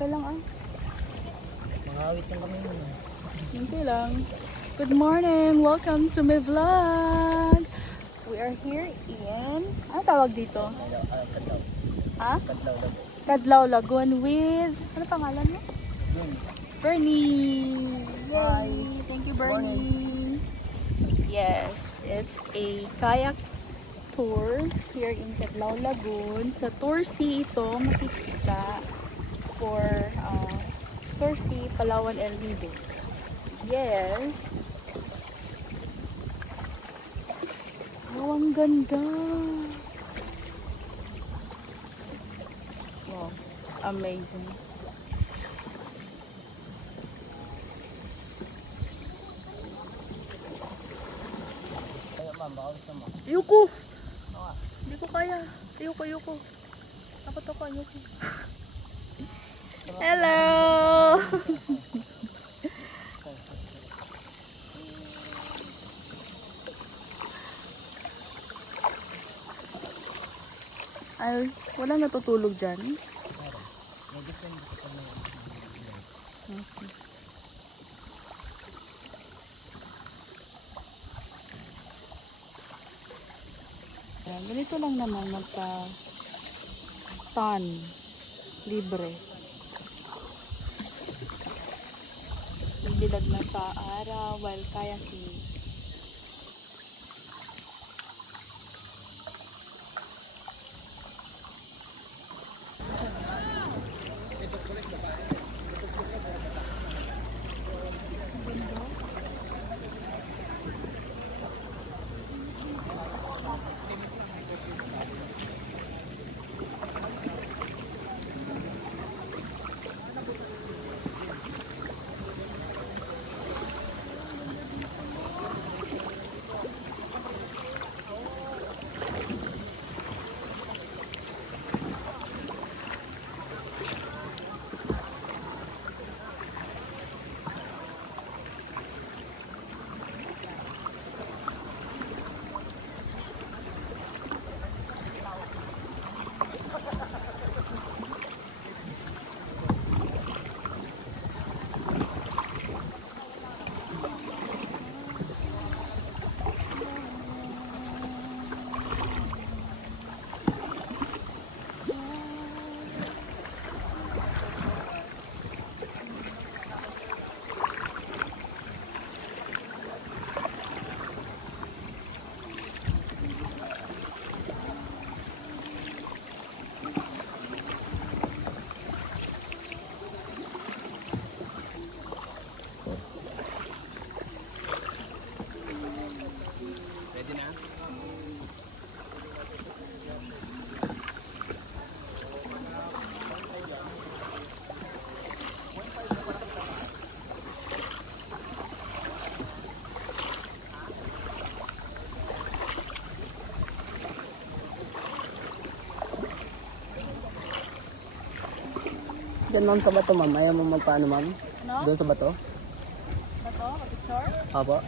Okay lang ah. Mangawit lang kami yun. Okay lang. Good morning! Welcome to my vlog! We are here in... Ano tawag dito? Kadlaw. Ha? Kadlaw lang. Kadlaw Lagoon with... Ano pangalan mo? Yun. Bernie! Hi. Yay! Thank you, Bernie! Yes, it's a kayak tour here in Kadlaw Lagoon. Sa Tour C ito makikita for Tour C, Palawan El Nido. Yes. Oh, ang ganda. Wow, amazing. Kaya ma'am, baka gusto mo. Ayoko. Hindi ko kaya. Ayoko. Takot ako, ayoko. Hello! Ay, walang natutulog dyan. Okay. Ayan, ganito lang naman magka-tan libre. Nagdilag na sa araw while kayaking. Ready na? Diyan ma'am sa bato ma'am, ayaw mo magpaano ma'am? Ano? Doon sa bato? Bato? Picture? Apo.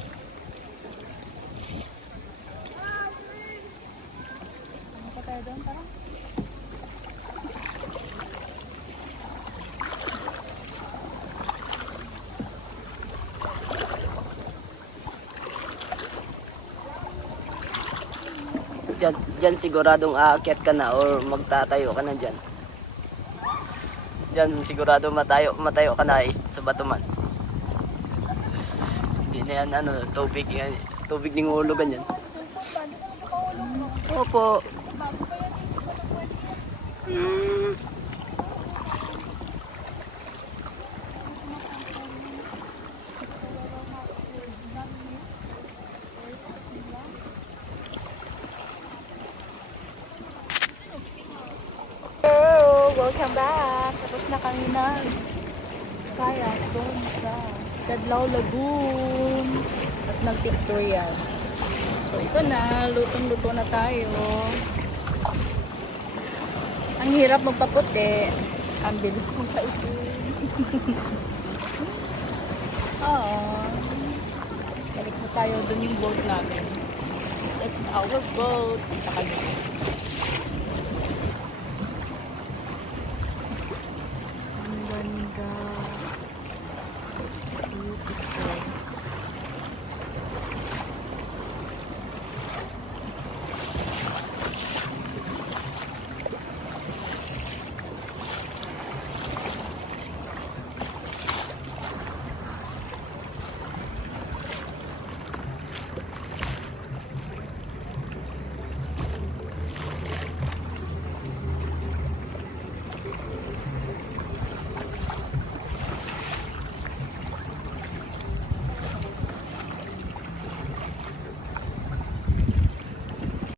Ano pa tayo doon? Tara. Diyan siguradong aakyat ka na or magtatayo ka na diyan. Diyan sigurado matayo ka na sa bato man. Hindi na yan tubig yan. Tubig ng hulugan yan. Opo. Hello! Welcome back! Tapos na kami na kayak doon sa Kadlaw Lagoon at nag-pictorial. So ito na, lutong-luto na tayo. Ang hirap magpaputi. Ang bilis mong kaisin. Oo. Balik na tayo doon yung boat namin. That's our boat. Sa kanya. Ang God.